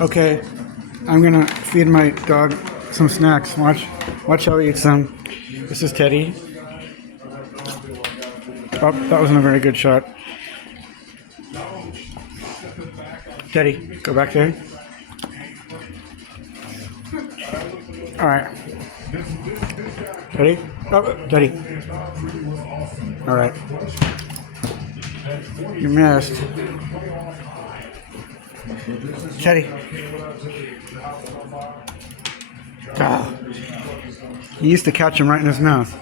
Okay, I'm gonna feed my dog some snacks. Watch how he eats them. This is Teddy. Oh, that wasn't a very good shot. Teddy, go back there. All right. Ready? Oh, Teddy. All right. You missed. Teddy. Oh. He used to catch him right in his mouth.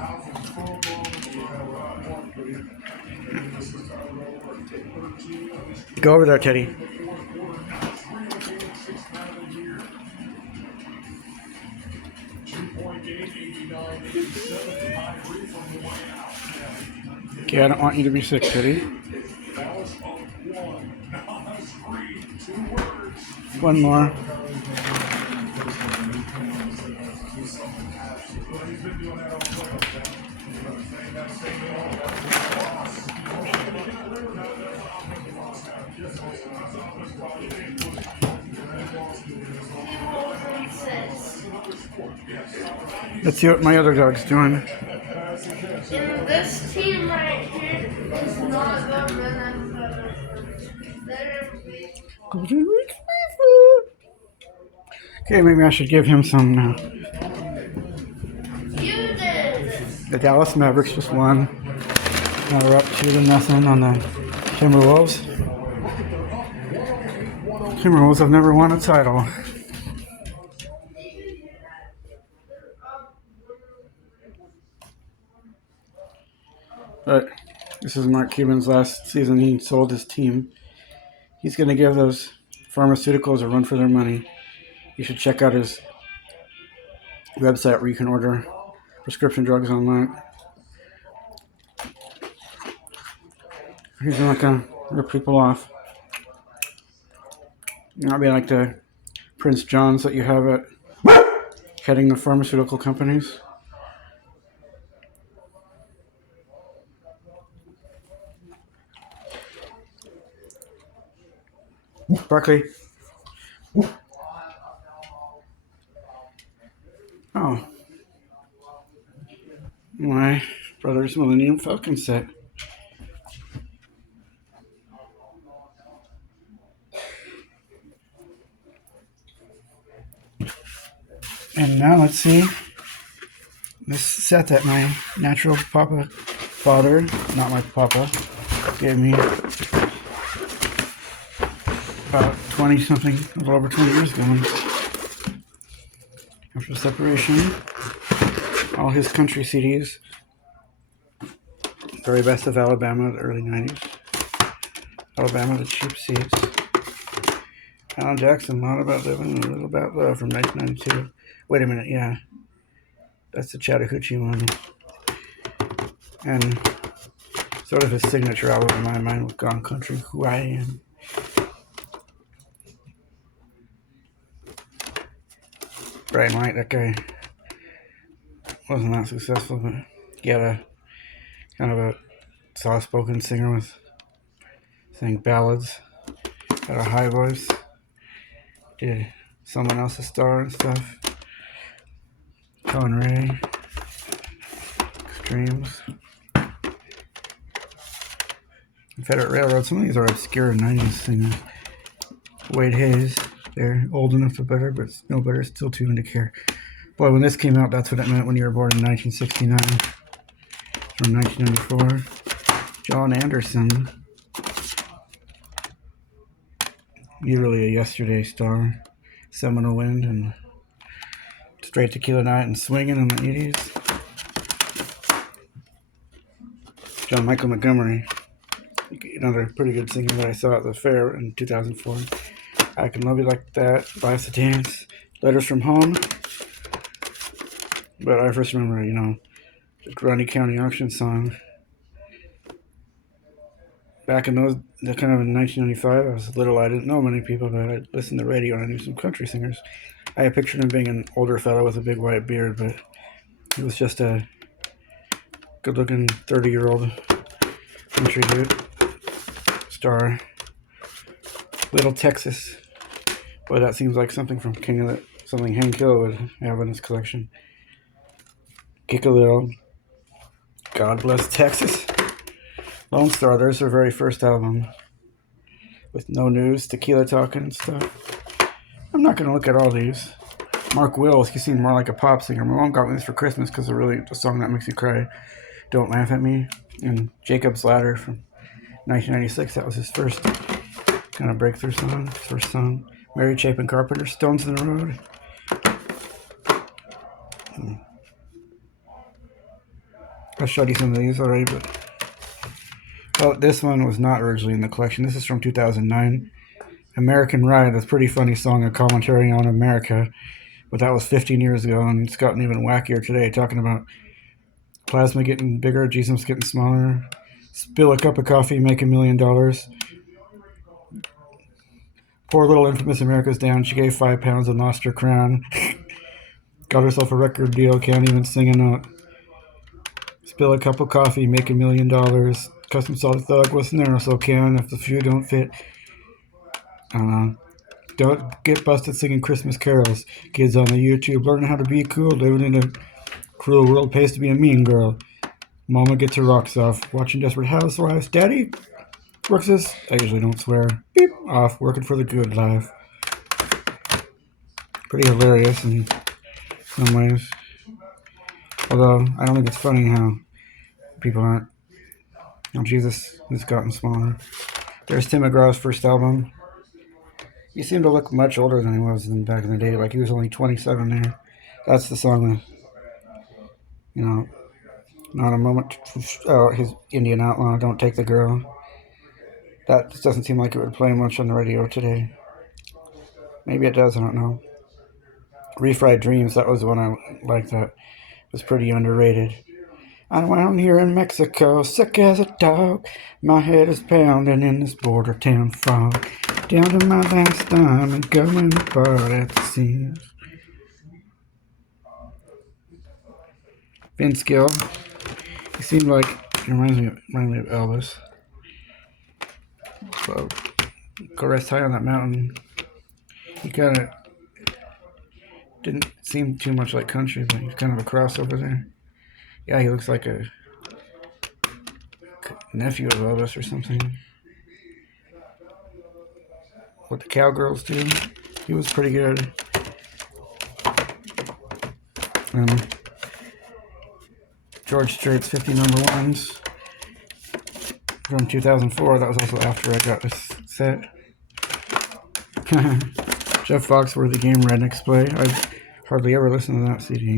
Go over there, Teddy. Okay, I don't want you to be sick, Teddy. One more. Let's see what my other dog's doing. And this team right here is not them, and they're Okay, maybe I should give him some now. You did. The Dallas Mavericks just won. Now we're up 2-0 on the Timberwolves. Timberwolves have never won a title. But this is Mark Cuban's last season. He sold his team. He's going to give those pharmaceuticals a run for their money. You should check out his website where you can order prescription drugs online. He's not going to rip people off. Not be like the Prince Johns that you have at heading the pharmaceutical companies. Barkley. Oh. My brother's Millennium Falcon set. And now let's see this set that my natural father, not my papa, gave me about 20 something, a little over 20 years ago. After separation, all his country CDs, very best of Alabama, the early 90s. Alabama, the cheap seats. Alan Jackson, Not About Living, A Little About Love from 1992. Wait a minute, yeah. That's the Chattahoochee one. And sort of his signature album in my mind with Gone Country, Who I Am. Brian White, that guy wasn't that successful, but he had a kind of a soft-spoken singer with sang ballads, had a high voice, did Someone Else's Star and stuff. Colin Ray, Extremes, Confederate Railroad. Some of these are obscure 90s singers. Wade Hayes, they're old enough to better, but no better, still too young to care. Boy, when this came out, that's what it meant when you were born in 1969. From 1994. John Anderson, usually a yesterday star. Seminole Wind and Straight Tequila Night and Swinging in the 80s. John Michael Montgomery, another pretty good singer that I saw at the fair in 2004. I Can Love You Like That, Life's a Dance, Letters from Home. But I first remember, the Grundy County Auction song. Back in those, kind of in 1995, I was little. I didn't know many people, but I listened to the radio and I knew some country singers. I pictured him being an older fellow with a big white beard, but he was just a good-looking 30-year-old country dude. Star. Little Texas But that seems like something from something Hank Hill would have in his collection. Kick a Little, God Bless Texas, Lone Star. There's their very first album with No News, Tequila Talking and stuff. I'm not going to look at all these. Mark Wills, he seemed more like a pop singer. My mom got me this for Christmas because they're really a song that makes you cry. Don't Laugh at Me. And Jacob's Ladder from 1996. That was his first kind of breakthrough song. His first song. Mary Chapin Carpenter, Stones in the Road. I showed you some of these already, but this one was not originally in the collection. This is from 2009. American Ride, a pretty funny song, a commentary on America, but that was 15 years ago, and it's gotten even wackier today, talking about plasma getting bigger, Jesus getting smaller, spill a cup of coffee, make $1 million. Poor little infamous America's down. She gave 5 pounds and lost her crown. Got herself a record deal, can't even sing a note. Spill a cup of coffee, make $1 million. Custom salted thug, wasn't there, so can if the few don't fit. Don't get busted singing Christmas carols. Kids on the YouTube learn how to be cool, living in a cruel world pays to be a mean girl. Mama gets her rocks off, watching Desperate Housewives. Daddy works this. I usually don't swear. Beep off, working for the good life. Pretty hilarious in some ways. Although I don't think it's funny how people aren't. Jesus has gotten smaller. There's Tim McGraw's first album. He seemed to look much older than he was back in the day. Like he was only 27 there. That's the song that, Not a Moment. His Indian Outlaw, Don't Take the Girl. That just doesn't seem like it would play much on the radio today. Maybe it does, I don't know. Refried Dreams, that was the one I liked. That was pretty underrated. I'm down here in Mexico, sick as a dog. My head is pounding in this border town fog. Down to my last dime and going apart at the seams. Vince Gill, he seemed like, he reminds me of Elvis. So, Go Rest High on That Mountain. He kind of didn't seem too much like country, but he's kind of a crossover there. Yeah, he looks like a nephew of Elvis or something. What the Cowgirls do, he was pretty good. George Strait's 50 number ones from 2004. That was also after I got this set. Jeff Foxworthy Game Rednecks Play. I hardly ever listen to that CD.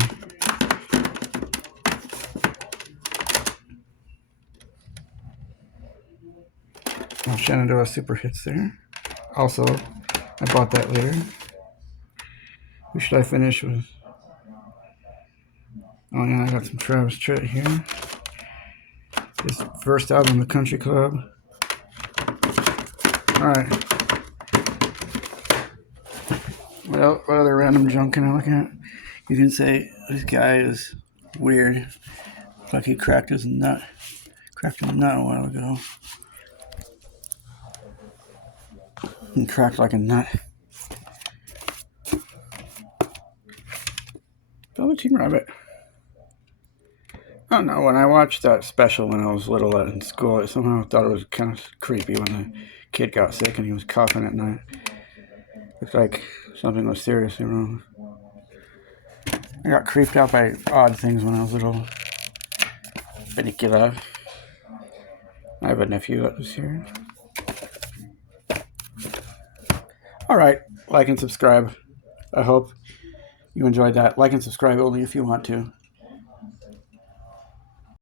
Shenandoah Super Hits there. Also, I bought that later. Who should I finish with? Oh yeah, I got some Travis Tritt here. His first album, The Country Club. Alright. Well, what other random junk can I look at? You can say this guy is weird. Like he cracked his nut. Cracked his nut a while ago. He cracked like a nut. Velveteen Rabbit. I don't know, when I watched that special when I was little in school, I somehow thought it was kind of creepy when the kid got sick and he was coughing at night. Looked like something was seriously wrong. I got creeped out by odd things when I was little. Ridiculous. I have a nephew that was here. Alright, like and subscribe. I hope you enjoyed that. Like and subscribe only if you want to.